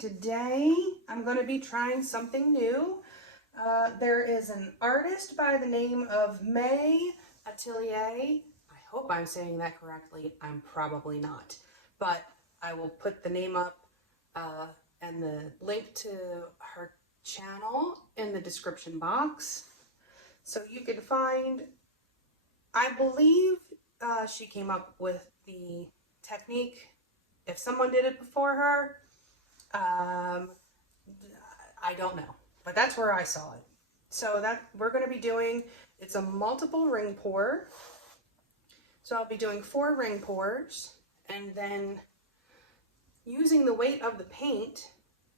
today I'm going to be trying something new. There is an artist by the name of Mey Atelier. I hope I'm saying that correctly. I'm probably not. But I will put the name up and the link to her channel in the description box. So you can find, I believe she came up with the technique. If someone did it before her, I don't know, but that's where I saw it. So that we're going to be doing, it's a multiple ring pour. So I'll be doing 4 ring pours and then using the weight of the paint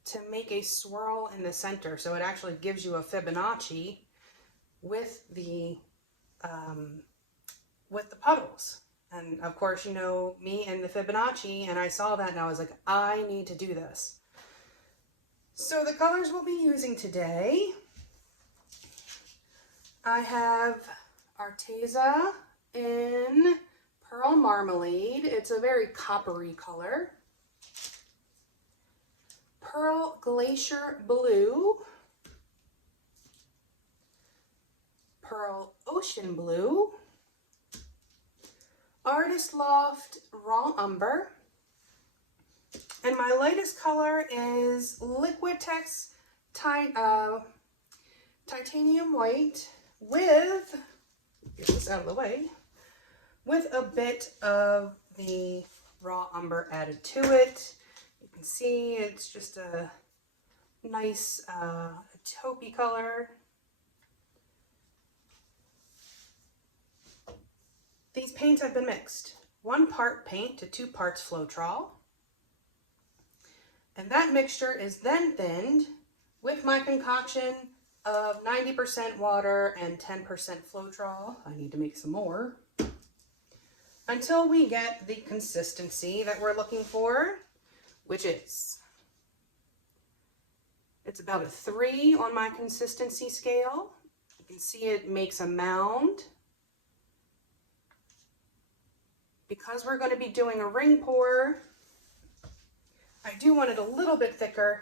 to make a swirl in the center. So it actually gives you a Fibonacci with the puddles. And of course, you know me and the Fibonacci, and I saw that and I was like, I need to do this. So the colors we'll be using today, I have Arteza in Pearl Marmalade. It's a very coppery color. Pearl Glacier Blue. Pearl Ocean Blue. Artist Loft Raw Umber. And my lightest color is Liquitex Titanium White with, get this out of the way, with a bit of the Raw Umber added to it. You can see it's just a nice taupey color. These paints have been mixed. 1 part paint to 2 parts Floetrol. And that mixture is then thinned with my concoction of 90% water and 10% Floetrol. I need to make some more. Until we get the consistency that we're looking for, which is, it's about a 3 on my consistency scale. You can see it makes a mound. Because we're going to be doing a ring pour, I do want it a little bit thicker.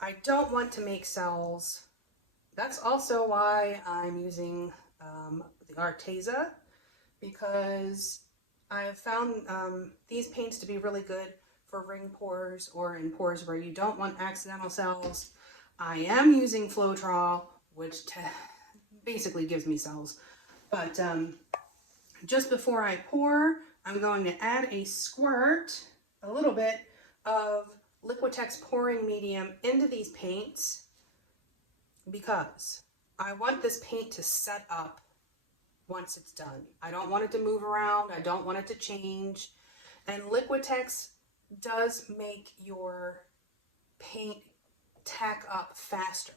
I don't want to make cells. That's also why I'm using the Arteza, because I have found these paints to be really good for ring pours or in pours where you don't want accidental cells. I am using Floetrol, which basically gives me cells. But just before I pour, I'm going to add a squirt, a little bit of Liquitex pouring medium into these paints because I want this paint to set up once it's done. I don't want it to move around. I don't want it to change. And Liquitex does make your paint tack up faster.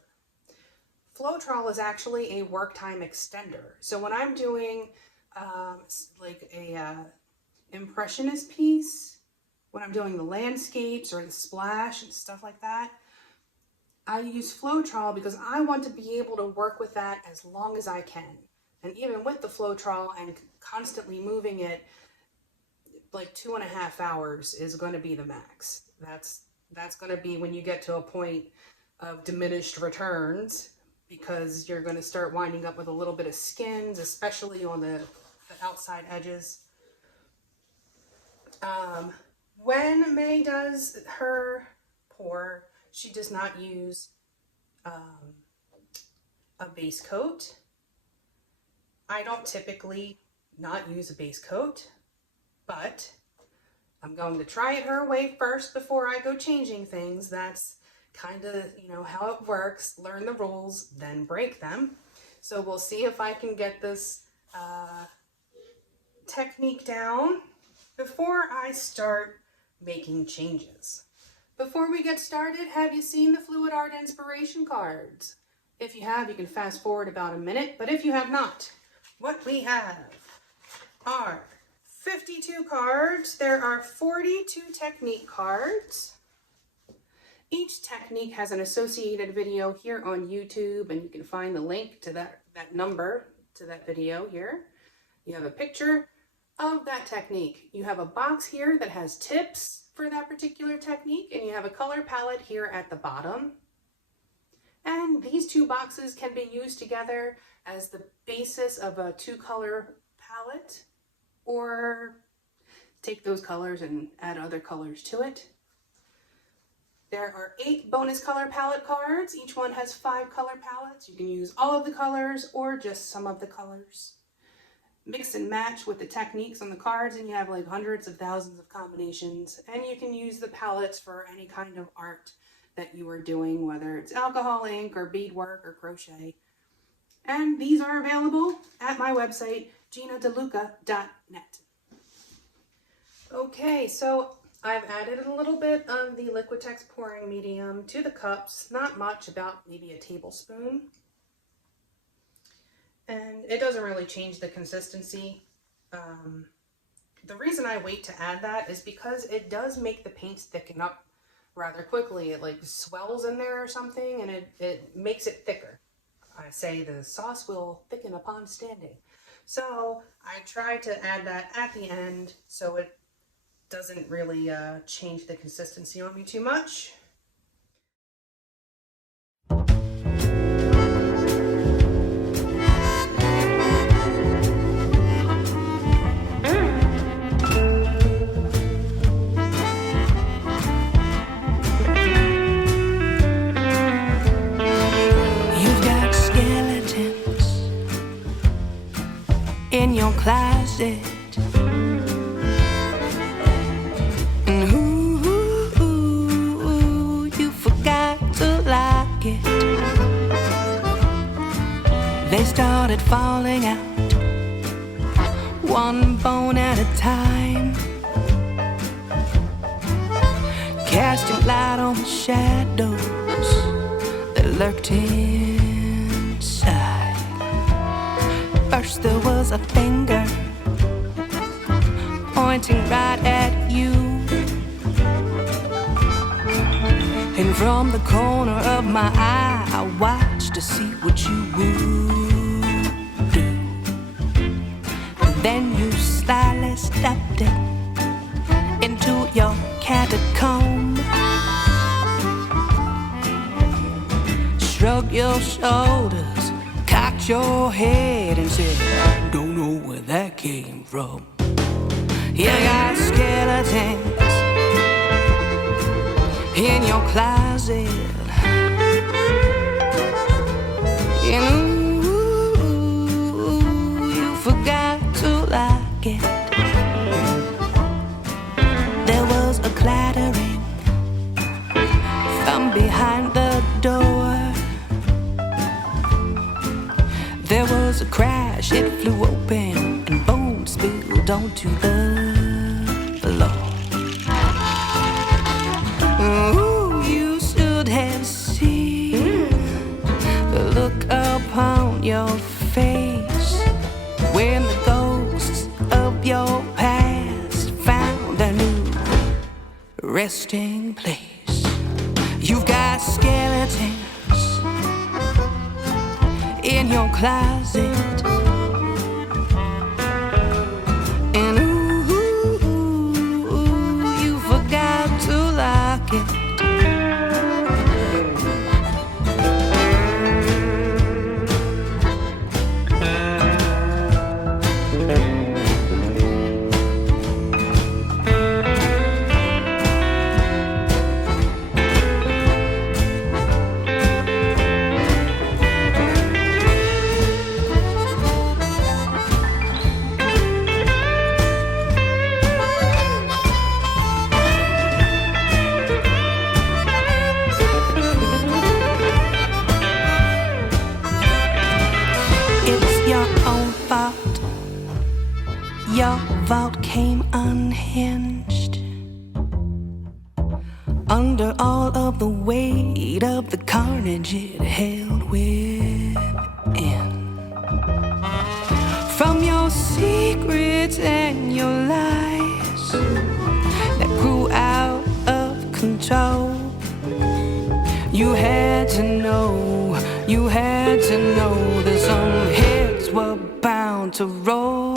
Floetrol is actually a work time extender. So when I'm doing like a impressionist piece, when I'm doing the landscapes or the splash and stuff like that, I use Floetrol because I want to be able to work with that as long as I can. And even with the Floetrol and constantly moving it, like 2.5 hours is going to be the max. That's going to be when you get to a point of diminished returns, because you're going to start winding up with a little bit of skins, especially on the outside edges. When Mey does her pour, she does not use a base coat. I don't typically not use a base coat, but I'm going to try it her way first before I go changing things. That's kind of, you know, how it works. Learn the rules, then break them. So we'll see if I can get this technique down before I start making changes. Before we get started, have you seen the Fluid Art inspiration cards? If you have, you can fast forward about a minute, but if you have not, what we have are 52 cards. There are 42 technique cards. Each technique has an associated video here on YouTube, and you can find the link to that number to that video here. You have a picture of that technique. You have a box here that has tips for that particular technique, and you have a color palette here at the bottom. And these two boxes can be used together as the basis of a 2-color palette, or take those colors and add other colors to it. There are 8 bonus color palette cards. Each one has 5 color palettes. You can use all of the colors or just some of the colors. Mix and match with the techniques on the cards, and you have like hundreds of thousands of combinations. And you can use the palettes for any kind of art that you are doing, whether it's alcohol ink or beadwork or crochet. And these are available at my website, ginadeluca.net. Okay, so I've added a little bit of the Liquitex pouring medium to the cups, not much, about maybe a tablespoon. And it doesn't really change the consistency. The reason I wait to add that is because it does make the paints thicken up rather quickly. It like swells in there or something, and it makes it thicker. I say the sauce will thicken upon standing. So I try to add that at the end so it doesn't really change the consistency on me too much. In your closet, and ooh, you forgot to lock it. They started falling out, one bone at a time, casting light on the shadows that lurked inside. First there was a finger pointing right at you, and from the corner of my eye I watched to see what you would do. And then you slyly stepped it into your catacomb, shrugged your shoulders, cocked your head and said, don't know where that came from. You got skeletons in your closet, and ooh, you forgot to lock it. There was a clattering from behind the door. There was a crash, it flew open, and bones spilled onto the floor. Ooh, you should have seen the look upon your face when the ghosts of your past found a new resting place. You've got skeletons in your closet, and ooh, you forgot to lock it. Your vault came unhinged under all of the weight of the carnage it held within. From your secrets and your lies that grew out of control, you had to know that some heads were bound to roll.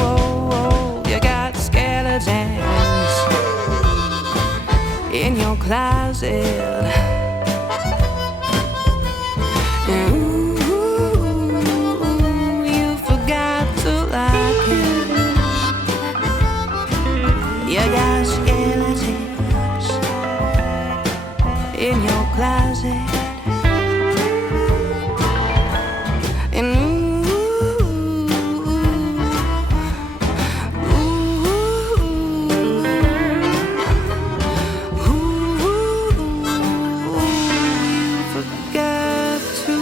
You got skeletons closet. And ooh, you forgot to lock it. You got skeletons in your closet. And you forgot to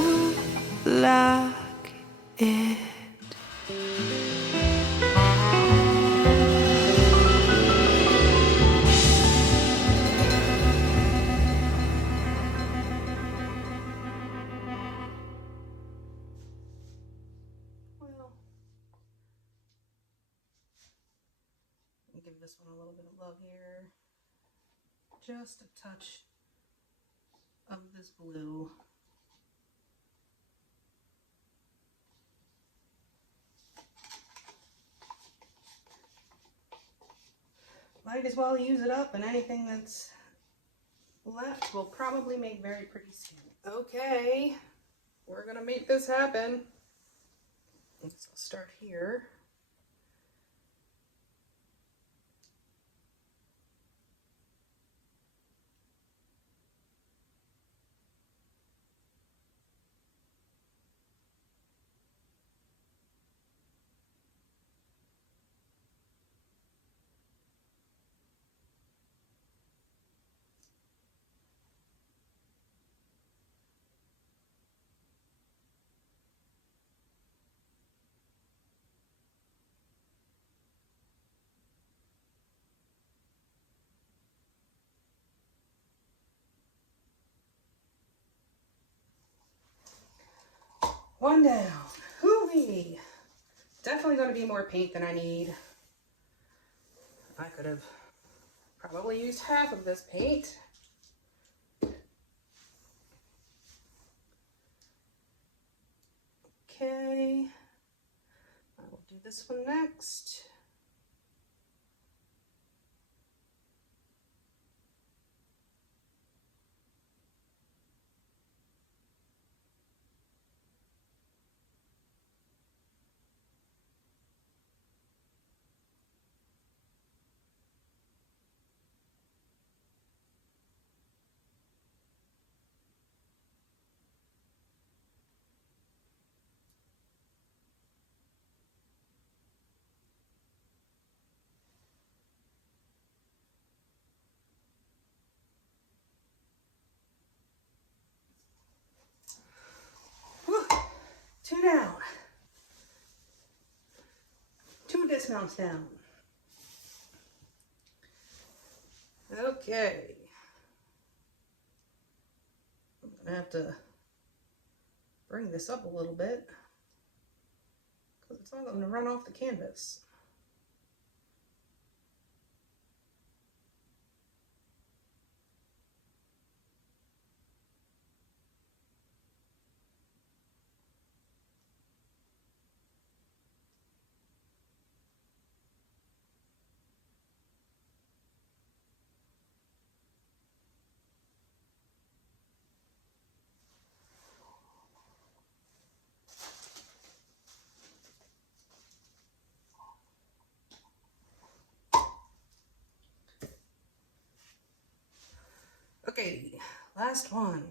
lock it. Well, I'll give this one a little bit of love here. Just a touch of this blue. Might as well use it up, and anything that's left will probably make very pretty skin. Okay, we're gonna make this happen. So I'll start here. One down. Hoo-wee. Definitely going to be more paint than I need. I could have probably used half of this paint. Okay. I will do this one next. Whew. 2 down. 2 dismounts down. Okay. I'm gonna have to bring this up a little bit because it's all going to run off the canvas. Okay, last one.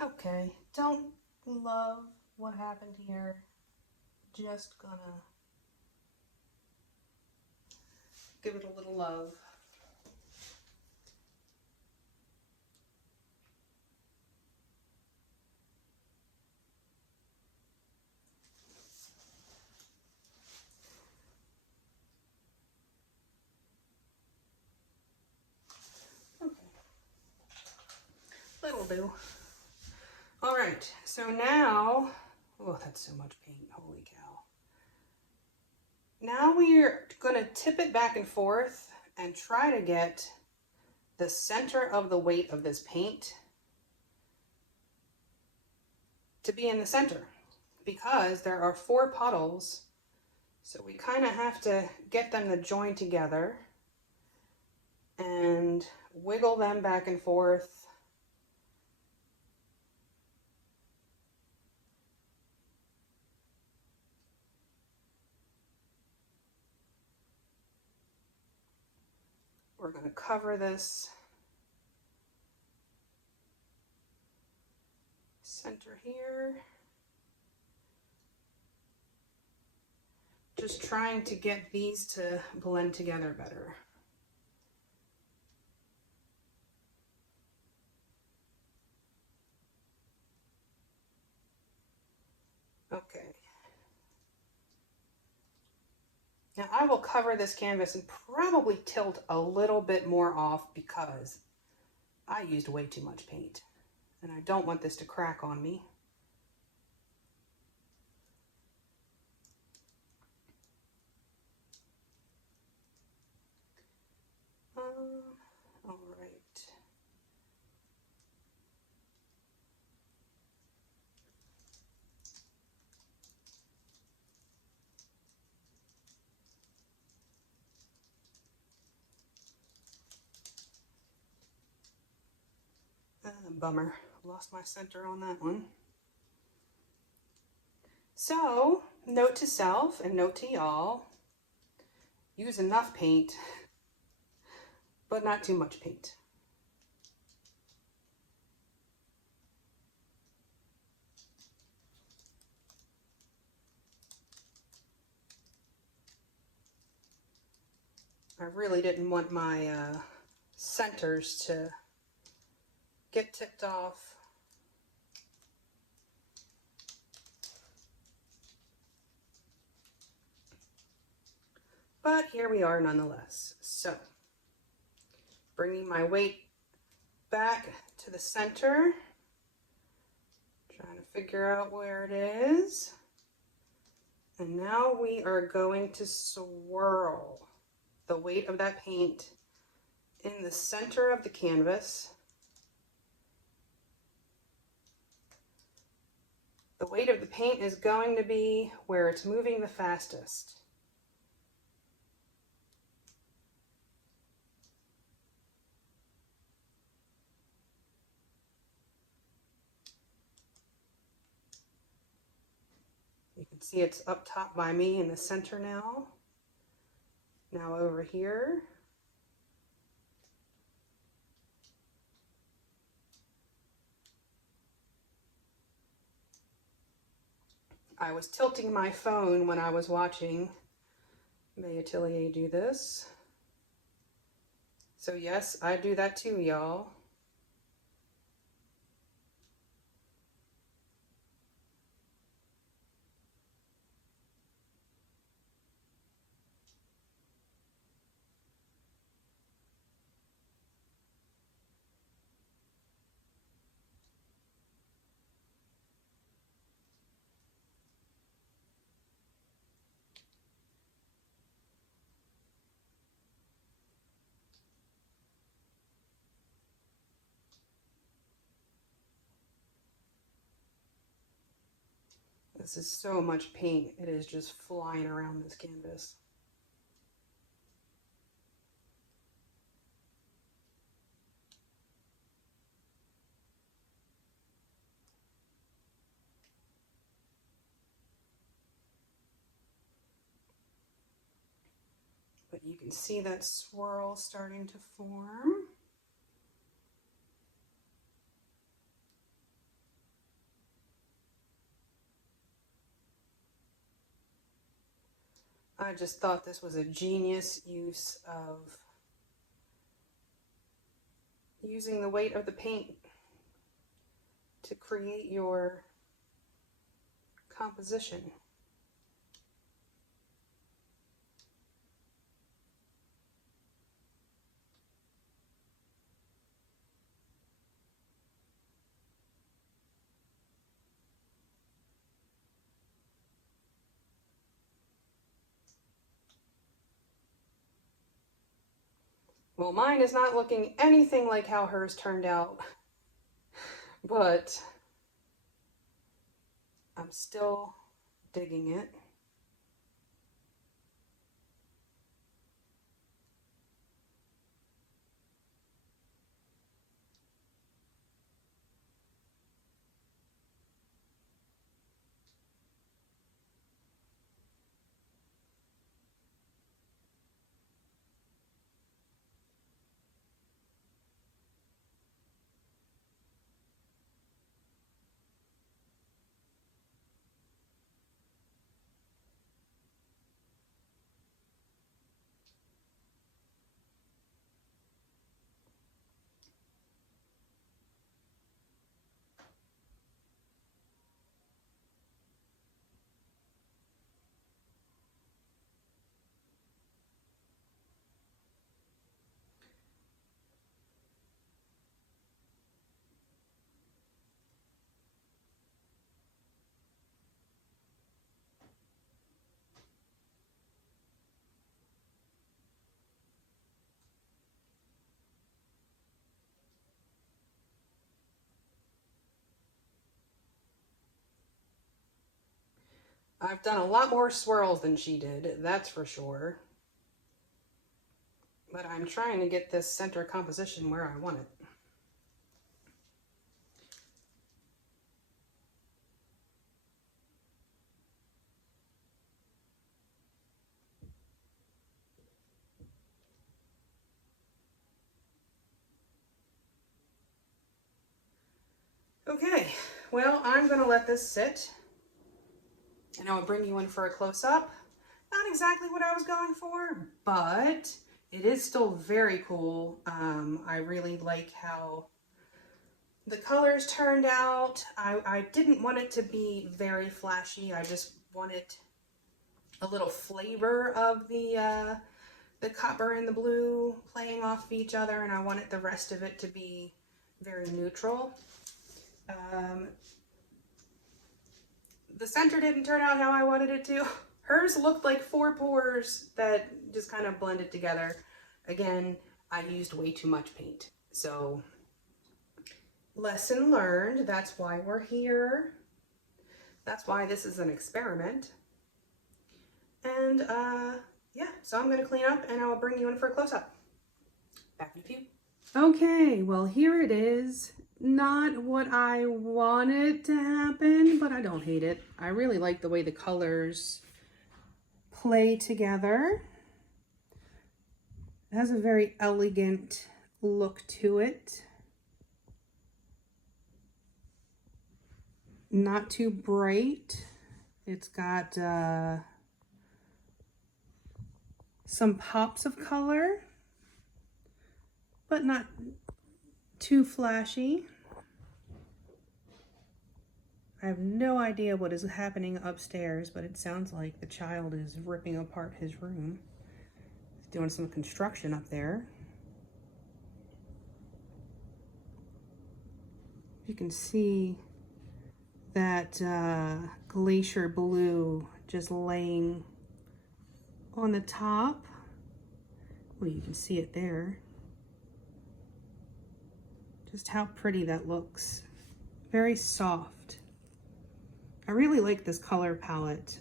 Okay, don't love what happened here. Just gonna give it a little love. That'll do. All right, so now, oh, that's so much paint, holy cow. Now we're gonna tip it back and forth and try to get the center of the weight of this paint to be in the center, because there are 4 puddles, so we kind of have to get them to join together and wiggle them back and forth. We're going to cover this center here. Just trying to get these to blend together better. Okay. Now I will cover this canvas and probably tilt a little bit more off because I used way too much paint and I don't want this to crack on me. All right. Bummer, lost my center on that one. So, note to self and note to y'all, use enough paint, but not too much paint. I really didn't want my centers to get tipped off. But here we are nonetheless. So, bringing my weight back to the center, trying to figure out where it is. And now we are going to swirl the weight of that paint in the center of the canvas. The weight of the paint is going to be where it's moving the fastest. You can see it's up top by me in the center now. Now over here. I was tilting my phone when I was watching Mey Atelier do this. So yes, I do that too, y'all. This is so much paint, it is just flying around this canvas. But you can see that swirl starting to form. I just thought this was a genius use of using the weight of the paint to create your composition. Well, mine is not looking anything like how hers turned out, but I'm still digging it. I've done a lot more swirls than she did, that's for sure. But I'm trying to get this center composition where I want it. Okay, well, I'm going to let this sit. And I'll bring you in for a close-up. Not exactly what I was going for, but it is still very cool. I really like how the colors turned out. I didn't want it to be very flashy. I just wanted a little flavor of the copper and the blue playing off of each other, and I wanted the rest of it to be very neutral. The center didn't turn out how I wanted it to. Hers looked like 4 pours that just kind of blended together. Again, I used way too much paint. So, lesson learned. That's why we're here. That's why this is an experiment. And yeah, so I'm going to clean up and I'll bring you in for a close-up. Back to you. Okay, well, here it is. Not what I wanted to happen, but I don't hate it. I really like the way the colors play together. It has a very elegant look to it. Not too bright. It's got some pops of color, but not too flashy. I have no idea what is happening upstairs, but it sounds like the child is ripping apart his room. He's doing some construction up there. You can see that glacier blue just laying on the top. Well, you can see it there. Just how pretty that looks. Very soft. I really like this color palette.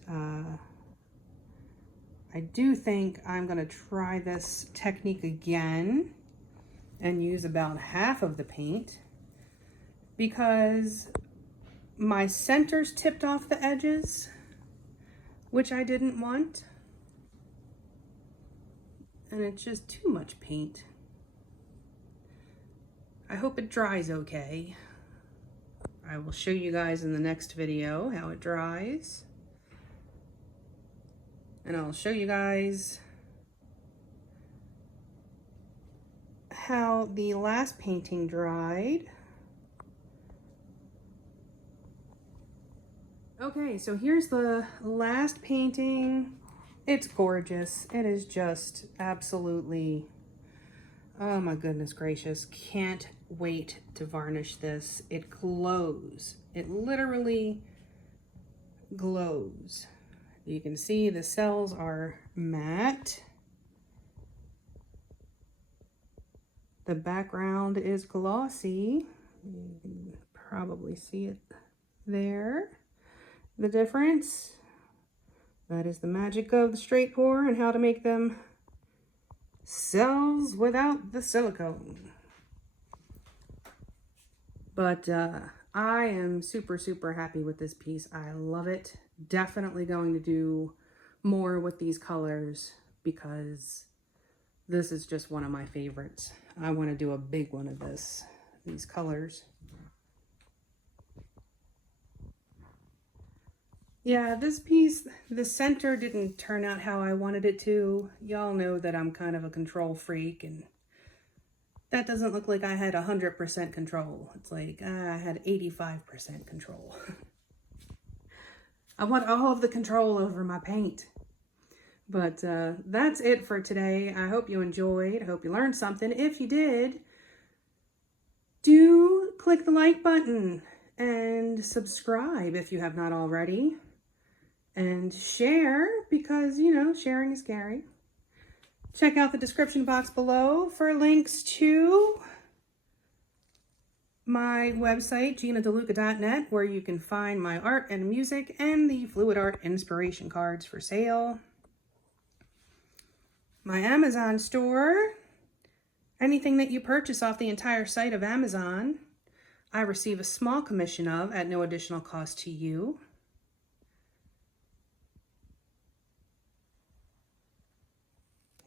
I do think I'm gonna try this technique again and use about half of the paint because my centers tipped off the edges, which I didn't want. And it's just too much paint. I hope it dries okay. I will show you guys in the next video how it dries. And I'll show you guys how the last painting dried. Okay, so here's the last painting. It's gorgeous. It is just absolutely, oh my goodness gracious. Can't wait to varnish this. It glows. It literally glows. You can see the cells are matte. The background is glossy. You can probably see it there. The difference, that is the magic of the straight pour and how to make them cells without the silicone. But I am super, super happy with this piece. I love it. Definitely going to do more with these colors because this is just one of my favorites. I want to do a big one of these colors. Yeah, this piece, the center didn't turn out how I wanted it to. Y'all know that I'm kind of a control freak, and that doesn't look like I had 100% control. It's like I had 85% control. I want all of the control over my paint. But that's it for today. I hope you enjoyed. I hope you learned something. If you did, do click the like button and subscribe if you have not already. And share because, you know, sharing is caring. Check out the description box below for links to my website, GinaDeLuca.net, where you can find my art and music and the Fluid Art inspiration cards for sale. My Amazon store. Anything that you purchase off the entire site of Amazon, I receive a small commission of at no additional cost to you.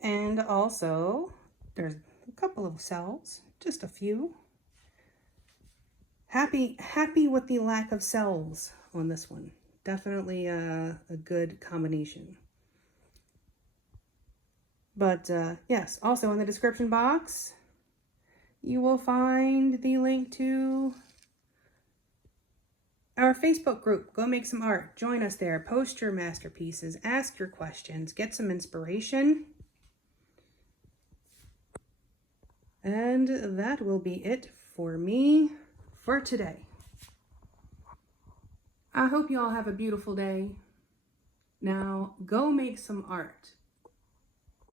And also, there's a couple of cells, just a few. Happy with the lack of cells on this one. Definitely a good combination. But yes, also in the description box, you will find the link to our Facebook group. Go make some art. Join us there. Post your masterpieces. Ask your questions. Get some inspiration. And that will be it for me for today. I hope you all have a beautiful day. Now, go make some art.